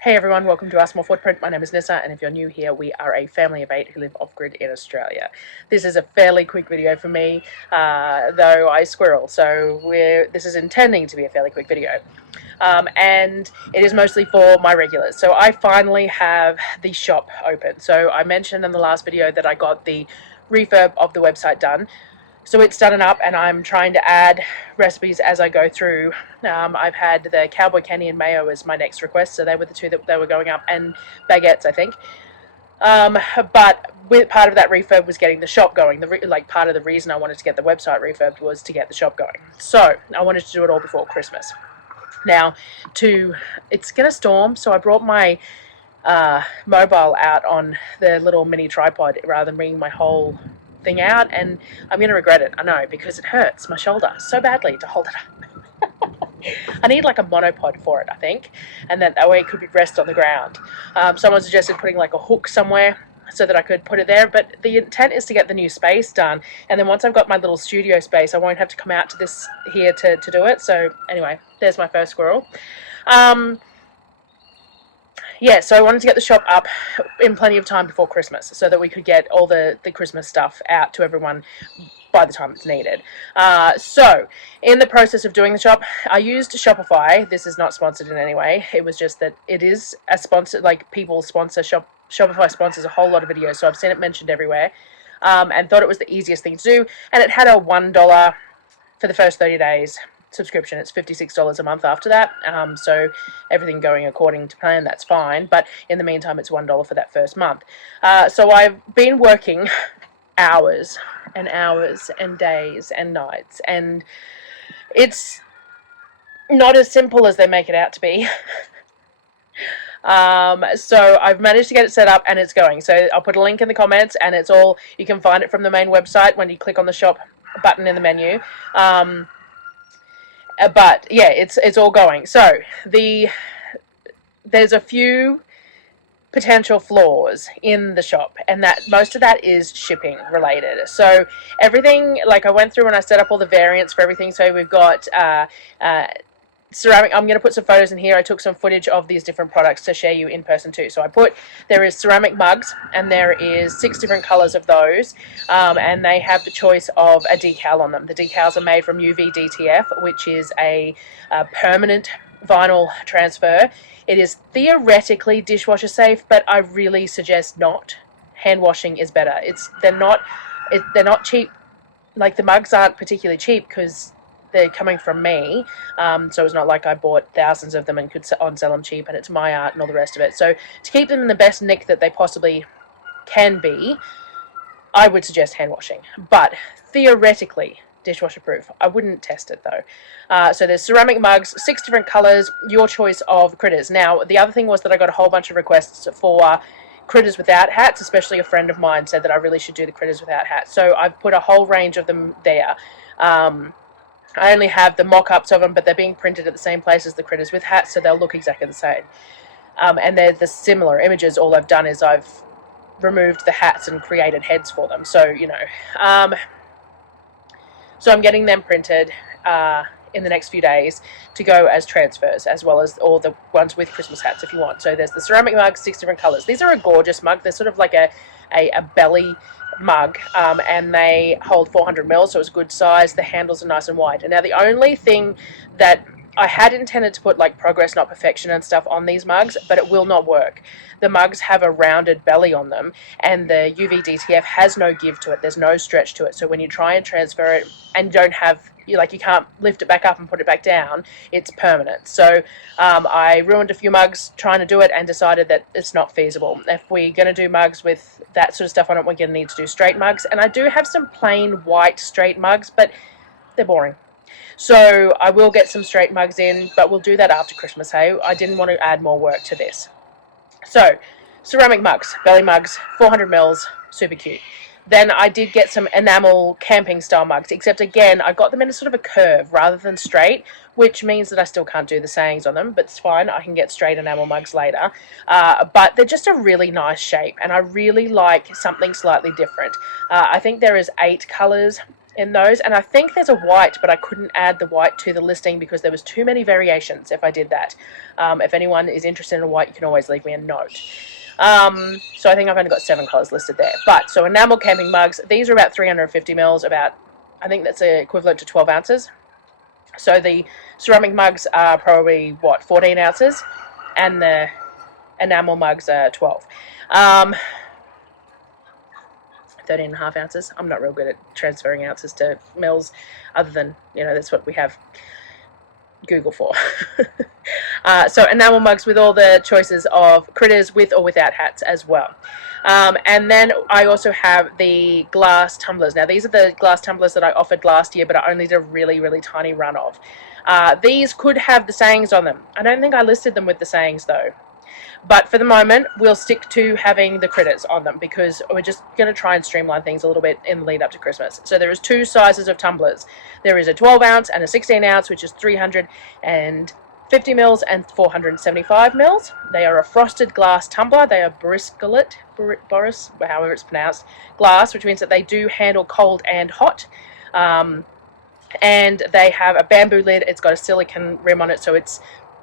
Hey everyone, welcome to Our Small Footprint. My name is Nyssa, and if you're new here, we are a family of 8 who live off-grid in Australia. This is a fairly quick video for me, though I squirrel, so this is intending to be a fairly quick video. And it is mostly for my regulars. So I finally have the shop open. So I mentioned in the last video that I got the refurb of the website done. So it's done and up, and I'm trying to add recipes as I go through. I've had the cowboy candy and mayo as my next request, so they were the two that they were going up, and baguettes, I think. But part of that refurb was getting the shop going. Part of the reason I wanted to get the website refurbed was to get the shop going. So I wanted to do it all before Christmas. Now, it's going to storm, so I brought my mobile out on the little mini tripod rather than bringing my whole thing out, and I'm going to regret it, I know, because it hurts my shoulder so badly to hold it up. I need like a monopod for it, I think, and that way it could be rest on the ground. Someone suggested putting like a hook somewhere so that I could put it there, but the intent is to get the new space done, and then once I've got my little studio space, I won't have to come out to this here to do it. So anyway, there's my first squirrel. Yeah, so I wanted to get the shop up in plenty of time before Christmas so that we could get all the Christmas stuff out to everyone by the time it's needed. So, in the process of doing the shop, I used Shopify. This is not sponsored in any way. It was just that it is a sponsor, like people sponsor, Shopify sponsors a whole lot of videos, so I've seen it mentioned everywhere, and thought it was the easiest thing to do. And it had a $1 for the first 30 days subscription. It's $56 a month after that, so everything going according to plan, that's fine, but in the meantime it's $1 for that first month. So I've been working hours and hours and days and nights, and it's not as simple as they make it out to be. So I've managed to get it set up and it's going. So I'll put a link in the comments, and it's all, you can find it from the main website when you click on the shop button in the menu. But yeah, it's all going. So there's a few potential flaws in the shop, and that most of that is shipping related. So everything, like I went through and I set up all the variants for everything. So we've got ceramic. I'm going to put some photos in here. I took some footage of these different products to share you in person too. So there is ceramic mugs, and there is 6 different colors of those, and they have the choice of a decal on them. The decals are made from UV DTF, which is a permanent vinyl transfer. It is theoretically dishwasher safe, but I really suggest not. Hand washing is better. They're not cheap. Like, the mugs aren't particularly cheap because they're coming from me, so it's not like I bought thousands of them and could on-sell them cheap, and it's my art and all the rest of it. So to keep them in the best nick that they possibly can be, I would suggest hand washing, but theoretically dishwasher proof. I wouldn't test it though. So there's ceramic mugs, 6 different colors, your choice of critters. Now, the other thing was that I got a whole bunch of requests for critters without hats, especially a friend of mine said that I really should do the critters without hats. So I've put a whole range of them there. I only have the mock-ups of them, but they're being printed at the same place as the critters with hats, so they'll look exactly the same. And they're the similar images. All I've done is I've removed the hats and created heads for them. So, you know. So I'm getting them printed in the next few days to go as transfers, as well as all the ones with Christmas hats if you want. So there's the ceramic mug, 6 different colors. These are a gorgeous mug. They're sort of like a belly mug, and they hold 400 ml, so it's a good size. The handles are nice and wide. And now the only thing that I had intended to put like progress not perfection and stuff on these mugs, but it will not work. The mugs have a rounded belly on them, and the UV DTF has no give to it. There's no stretch to it. So when you try and transfer it and don't have, you can't lift it back up and put it back down, it's permanent. So I ruined a few mugs trying to do it and decided that it's not feasible. If we're going to do mugs with that sort of stuff on it, we're going to need to do straight mugs. And I do have some plain white straight mugs, but they're boring. So I will get some straight mugs in, but we'll do that after Christmas, hey? I didn't want to add more work to this. So, ceramic mugs, belly mugs, 400 mils, super cute. Then I did get some enamel camping style mugs, except again, I got them in a sort of a curve rather than straight, which means that I still can't do the sayings on them, but it's fine, I can get straight enamel mugs later. But they're just a really nice shape, and I really like something slightly different. I think there is 8 colours in those, and I think there's a white, but I couldn't add the white to the listing because there was too many variations if I did that. If anyone is interested in a white, you can always leave me a note. So I think I've only got 7 colours listed there. But, so enamel camping mugs, these are about 350 mils, about, I think that's equivalent to 12 ounces. So the ceramic mugs are probably, what, 14 ounces? And the enamel mugs are 12. 13.5 ounces. I'm not real good at transferring ounces to mils, other than, you know, that's what we have Google for. So enamel mugs with all the choices of critters with or without hats as well. And then I also have the glass tumblers. Now these are the glass tumblers that I offered last year, but I only did a really, really tiny run of. These could have the sayings on them. I don't think I listed them with the sayings though. But for the moment, we'll stick to having the critters on them because we're just going to try and streamline things a little bit in the lead up to Christmas. So there is 2 sizes of tumblers. There is a 12 ounce and a 16 ounce, which is 350 mils and 475 mils. They are a frosted glass tumbler. They are Boris, however it's pronounced, glass, which means that they do handle cold and hot. And they have a bamboo lid. It's got a silicone rim on it, so it's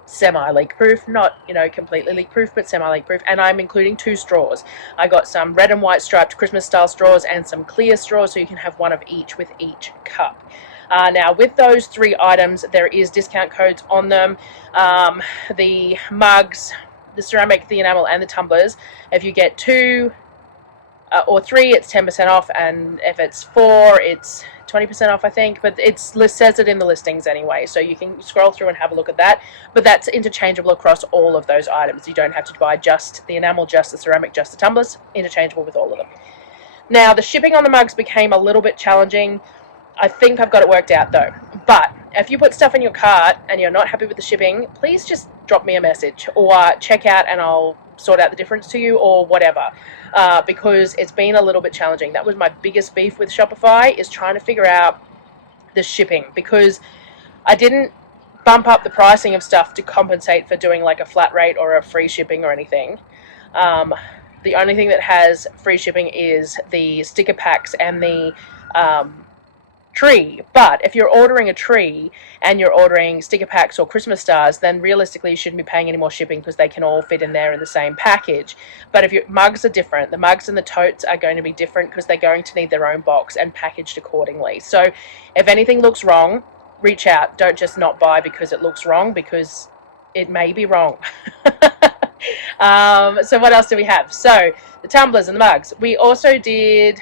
semi-leak proof, not, you know, completely leak proof, but semi-leak proof. And I'm including 2 straws. I got some red and white striped Christmas style straws and some clear straws, so you can have one of each with each cup. Now with those 3 items, there is discount codes on them. The mugs, the ceramic, the enamel and the tumblers, if you get 2 or 3, it's 10% off, and if it's 4, it's 20% off, I think, but it says it in the listings anyway, so you can scroll through and have a look at that. But that's interchangeable across all of those items. You don't have to buy just the enamel, just the ceramic, just the tumblers. Interchangeable with all of them. Now, the shipping on the mugs became a little bit challenging. I think I've got it worked out though. But if you put stuff in your cart and you're not happy with the shipping, please just drop me a message or check out and I'll sort out the difference to you or whatever, because it's been a little bit challenging. That was my biggest beef with Shopify, is trying to figure out the shipping, because I didn't bump up the pricing of stuff to compensate for doing like a flat rate or a free shipping or anything. The only thing that has free shipping is the sticker packs and the tree. But if you're ordering a tree and you're ordering sticker packs or Christmas stars, then realistically you shouldn't be paying any more shipping because they can all fit in there in the same package. But if your mugs are different, the mugs and the totes are going to be different because they're going to need their own box and packaged accordingly. So if anything looks wrong, reach out. Don't just not buy because it looks wrong, because it may be wrong. So what else do we have? So the tumblers and the mugs. We also did,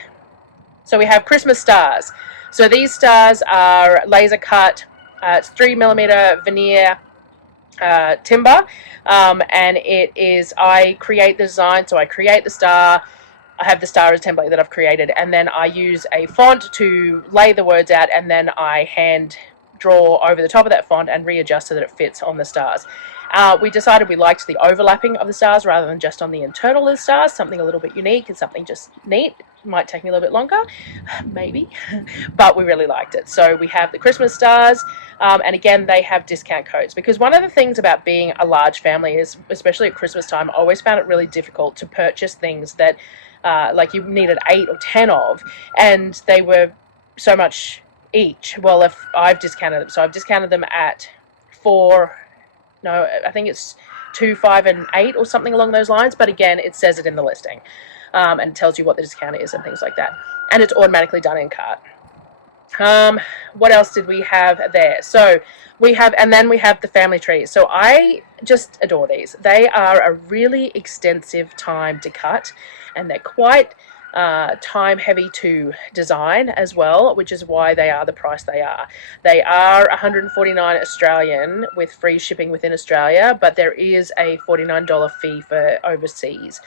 so we have Christmas stars. So these stars are laser cut. It's 3mm veneer timber, and it is, I create the design, so I create the star. I have the star as a template that I've created, and then I use a font to lay the words out, and then I hand draw over the top of that font and readjust so that it fits on the stars. We decided we liked the overlapping of the stars rather than just on the internal of the stars, something a little bit unique and something just neat. Might take me a little bit longer, maybe, but we really liked it. So we have the Christmas stars, and again, they have discount codes, because one of the things about being a large family is, especially at Christmas time, I always found it really difficult to purchase things that like you needed 8 or 10 of, and they were so much each. Well, if I've discounted them, so I've discounted them at 4, no, I think it's 2, 5, and 8 or something along those lines, but again, it says it in the listing. And it tells you what the discount is and things like that. And it's automatically done in cart. What else did we have there? So we have, and then we have the family trees. So I just adore these. They are a really extensive time to cut, and they're quite time heavy to design as well, which is why they are the price they are. They are 149 Australian with free shipping within Australia, but there is a $49 fee for overseas,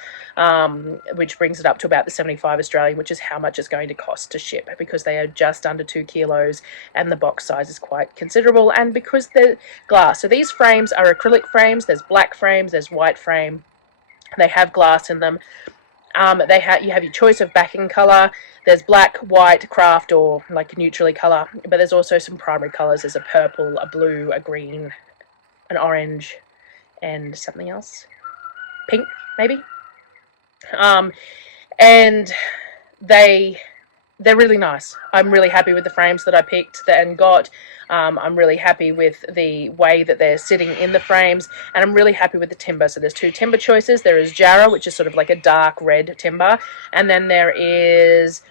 which brings it up to about the 75 Australian, which is how much it's going to cost to ship, because they are just under 2 kilos and the box size is quite considerable, and because they're glass. So these frames are acrylic frames. There's black frames, there's white frame. They have glass in them. You have your choice of backing colour. There's black, white, craft, or like neutrally colour, but there's also some primary colours. There's a purple, a blue, a green, an orange, and something else. Pink, maybe? And they they're really nice. I'm really happy with the frames that I picked and got. I'm really happy with the way that they're sitting in the frames, and I'm really happy with the timber. So there's two timber choices. There is Jarrah, which is sort of like a dark red timber, and then there is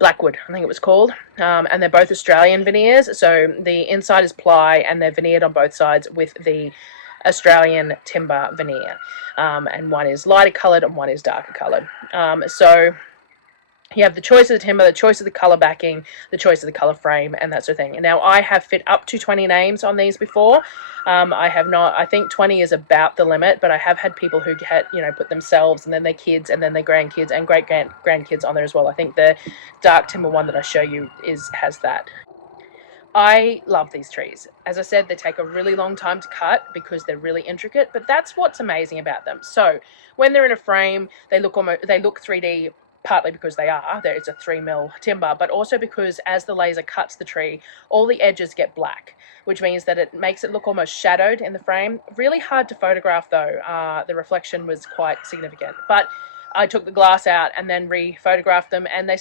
Blackwood, I think it was called, and they're both Australian veneers. So the inside is ply, and they're veneered on both sides with the Australian timber veneer, and one is lighter coloured and one is darker coloured. So you have the choice of the timber, the choice of the colour backing, the choice of the colour frame, and that sort of thing. And now I have fit up to 20 names on these before. I have not, I think 20 is about the limit, but I have had people who had, put themselves and then their kids and then their grandkids and great-grandkids on there as well. I think the dark timber one that I show you has that. I love these trees. As I said, they take a really long time to cut because they're really intricate, but that's what's amazing about them. So when they're in a frame, they look 3D, partly because it's a 3mm timber, but also because as the laser cuts the tree, all the edges get black, which means that it makes it look almost shadowed in the frame. Really hard to photograph though. The reflection was quite significant, but I took the glass out and then re-photographed them, and I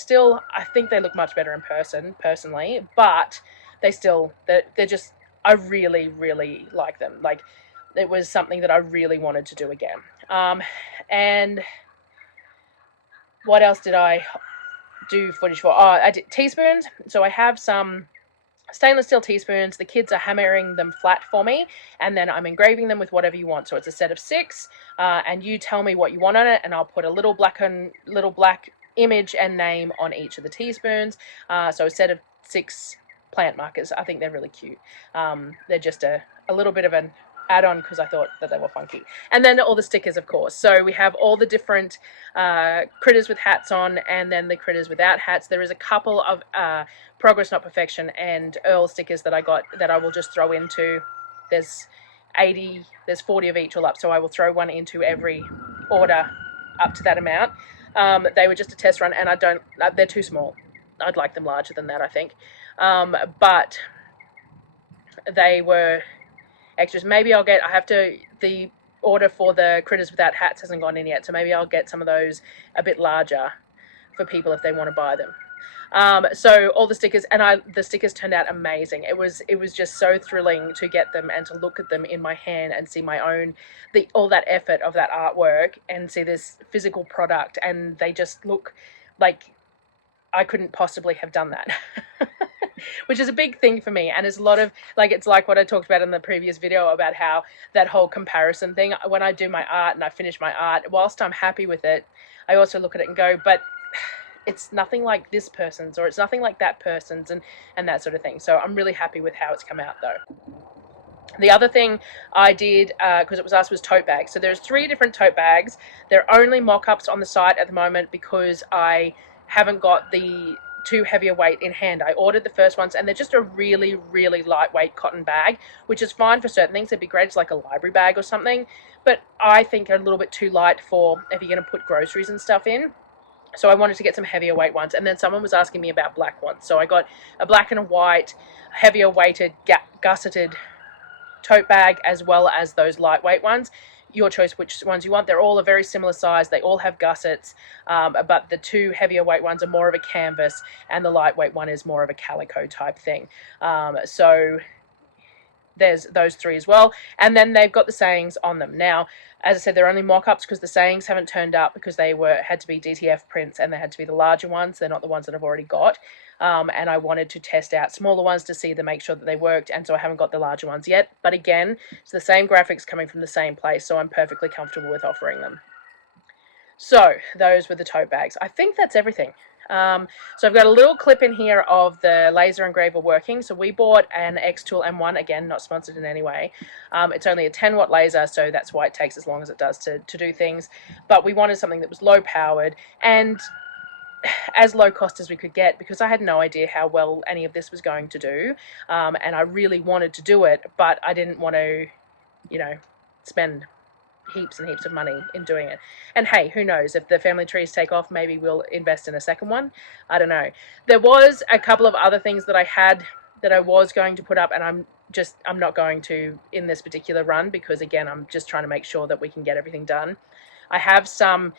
think they look much better in person, personally, but they're just, I really, really like them. Like, it was something that I really wanted to do again. And what else did I do footage for? Oh, I did teaspoons. So I have some stainless steel teaspoons. The kids are hammering them flat for me, and then I'm engraving them with whatever you want. So it's a set of 6, and you tell me what you want on it, and I'll put a little black image and name on each of the teaspoons. So a set of 6 plant markers. I think they're really cute. They're just a little bit of an add-on because I thought that they were funky. And then all the stickers, of course. So we have all the different critters with hats on, and then the critters without hats. There is a couple of Progress Not Perfection and Earl stickers that I got that I will just throw into. There's 40 of each all up, so I will throw one into every order up to that amount. They were just a test run, and they're too small. I'd like them larger than that, I think. But they were extras. Maybe the order for the critters without hats hasn't gone in yet, so maybe I'll get some of those a bit larger for people if they want to buy them. So all the stickers, and the stickers turned out amazing. It was just so thrilling to get them and to look at them in my hand and see all that effort of that artwork and see this physical product, and they just look like I couldn't possibly have done that. Which is a big thing for me, and it's a lot of, it's like what I talked about in the previous video about how that whole comparison thing, when I do my art and I finish my art, whilst I'm happy with it, I also look at it and go, but it's nothing like this person's, or it's nothing like that person's, and that sort of thing. So I'm really happy with how it's come out though. The other thing I did, because it was asked, was tote bags. So there's 3 different tote bags. They're only mock-ups on the site at the moment because I haven't got the too heavier weight in hand. I ordered the first ones, and they're just a really, really lightweight cotton bag, which is fine for certain things. It'd be great as like a library bag or something, but I think they're a little bit too light for if you're going to put groceries and stuff in. So I wanted to get some heavier weight ones, and then someone was asking me about black ones. So I got a black and a white, heavier weighted, gusseted tote bag, as well as those lightweight ones. Your choice which ones you want. They're all a very similar size. They all have gussets, but the 2 heavier weight ones are more of a canvas, and the lightweight one is more of a calico type thing. So there's those 3 as well, and then they've got the sayings on them. Now, as I said, they're only mock-ups because the sayings haven't turned up, because they had to be DTF prints, and they had to be the larger ones. They're not the ones that I've already got. And I wanted to test out smaller ones to make sure that they worked, and so I haven't got the larger ones yet. But again, it's the same graphics coming from the same place, so I'm perfectly comfortable with offering them. So those were the tote bags. I think that's everything. So I've got a little clip in here of the laser engraver working. So we bought an X-Tool M1, again, not sponsored in any way. It's only a 10-watt laser, so that's why it takes as long as it does to do things. But we wanted something that was low-powered and as low cost as we could get, because I had no idea how well any of this was going to do. And I really wanted to do it, but I didn't want to, spend heaps and heaps of money in doing it. And hey, who knows, if the family trees take off, maybe we'll invest in a second one. I don't know. There was a couple of other things that I had that I was going to put up, and I'm not going to in this particular run, because again, I'm just trying to make sure that we can get everything done. I have some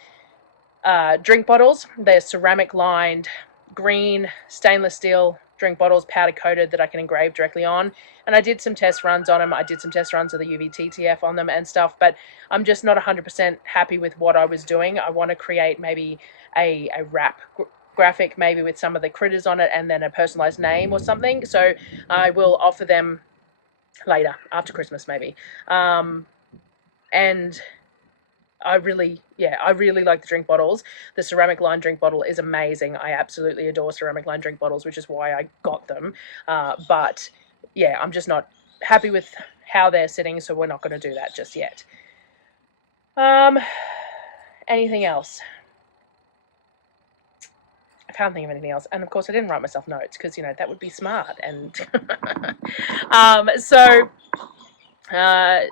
drink bottles. They're ceramic lined, green stainless steel drink bottles, powder coated, that I can engrave directly on. And I did some test runs on them. I did some test runs of the UV-TTF on them and stuff, but I'm just not 100% happy with what I was doing. I want to create maybe a wrap graphic, maybe with some of the critters on it, and then a personalized name or something. So I will offer them later, after Christmas maybe. And I really like the drink bottles. The ceramic lined drink bottle is amazing. I absolutely adore ceramic lined drink bottles, which is why I got them. But yeah, I'm just not happy with how they're sitting, so we're not going to do that just yet. Anything else? I can't think of anything else. And of course I didn't write myself notes because, you know, that would be smart. And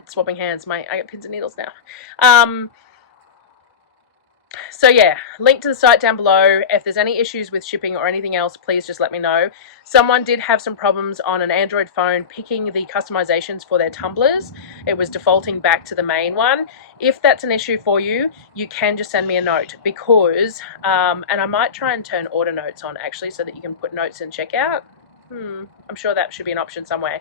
swapping hands. I got pins and needles now. So yeah, link to the site down below. If there's any issues with shipping or anything else, please just let me know. Someone did have some problems on an Android phone picking the customizations for their tumblers. It was defaulting back to the main one. If that's an issue for you, you can just send me a note, because, and I might try and turn order notes on actually, so that you can put notes in checkout. I'm sure that should be an option somewhere.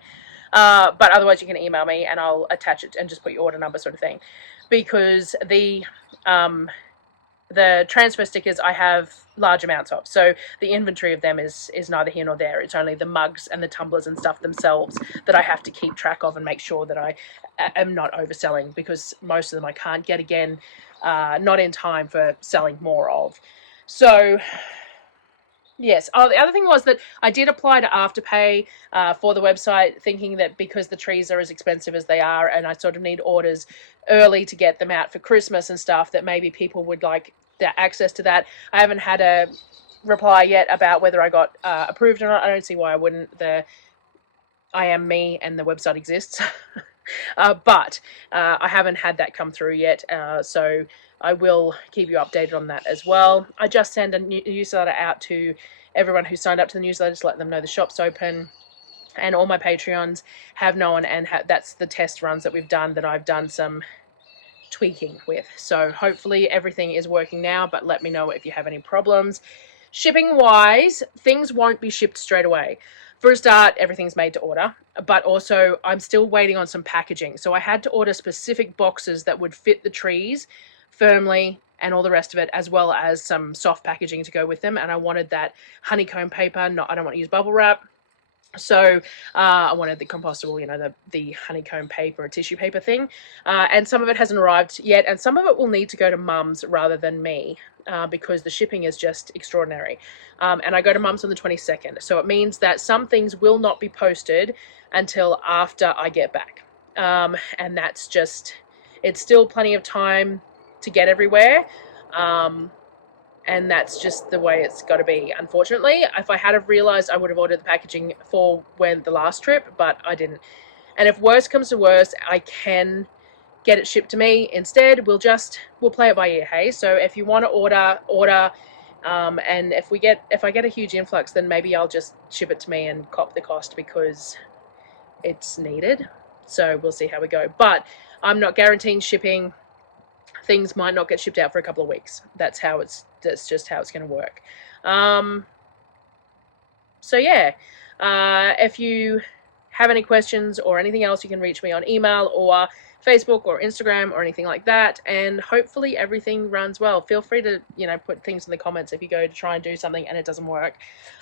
But otherwise you can email me and I'll attach it and just put your order number, sort of thing. Because the transfer stickers I have large amounts of, so the inventory of them is neither here nor there. It's only the mugs and the tumblers and stuff themselves that I have to keep track of and make sure that I am not overselling, because most of them I can't get again, not in time for selling more of. So yes. Oh, the other thing was that I did apply to Afterpay for the website, thinking that because the trees are as expensive as they are, and I sort of need orders early to get them out for Christmas and stuff, that maybe people would like access to that. I haven't had a reply yet about whether I got approved or not. I don't see why I wouldn't. I am me and the website exists. But I haven't had that come through yet, so I will keep you updated on that as well. I just send a newsletter out to everyone who signed up to the newsletter to let them know the shop's open, and all my Patreons have known, and that's the test runs that we've done, that I've done some tweaking with. So hopefully everything is working now, but let me know if you have any problems. Shipping wise, things won't be shipped straight away. For a start, everything's made to order, but also I'm still waiting on some packaging. So I had to order specific boxes that would fit the trees firmly and all the rest of it, as well as some soft packaging to go with them. And I wanted that honeycomb paper. I don't want to use bubble wrap. So I wanted the compostable, you know, the honeycomb paper or tissue paper thing. And some of it hasn't arrived yet, and some of it will need to go to Mum's rather than me, because the shipping is just extraordinary. And I go to Mum's on the 22nd. So it means that some things will not be posted until after I get back. And that's just, it's still plenty of time to get everywhere. And that's just the way it's got to be, unfortunately. If I had have realised, I would have ordered the packaging for the last trip, but I didn't. And if worse comes to worse, I can get it shipped to me. Instead, we'll play it by ear, hey? So if you want to order, and if I get a huge influx, then maybe I'll just ship it to me and cop the cost, because it's needed. So we'll see how we go. But I'm not guaranteeing shipping. Things might not get shipped out for a couple of weeks. That's just how it's going to work. So yeah, if you have any questions or anything else, you can reach me on email or Facebook or Instagram or anything like that, and hopefully everything runs well. Feel free to, you know, put things in the comments if you go to try and do something and it doesn't work,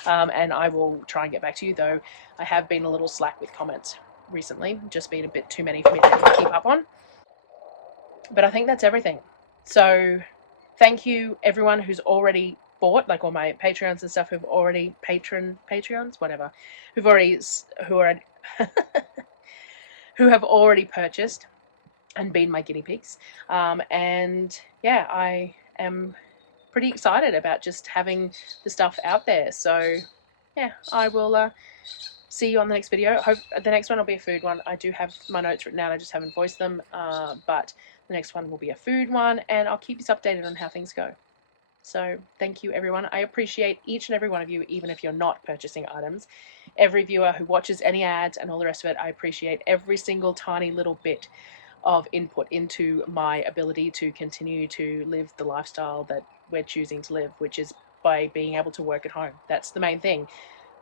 and I will try and get back to you, though I have been a little slack with comments recently, just been a bit too many for me to keep up on. But I think that's everything. So thank you everyone who's already bought, like all my Patreons and stuff who've already Patreons, whatever, who have already purchased and been my guinea pigs. And yeah, I am pretty excited about just having the stuff out there. So yeah, I will see you on the next video. Hope the next one will be a food one. I do have my notes written out, I just haven't voiced them, but the next one will be a food one, and I'll keep you updated on how things go. So thank you everyone. I appreciate each and every one of you, even if you're not purchasing items. Every viewer who watches any ads and all the rest of it, I appreciate every single tiny little bit of input into my ability to continue to live the lifestyle that we're choosing to live, which is by being able to work at home. That's the main thing.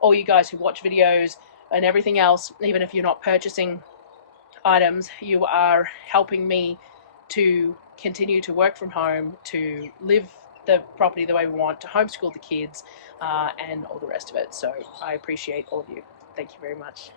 All you guys who watch videos and everything else, even if you're not purchasing items, you are helping me to continue to work from home, to live the property the way we want, to homeschool the kids, and all the rest of it. So I appreciate all of you. Thank you very much.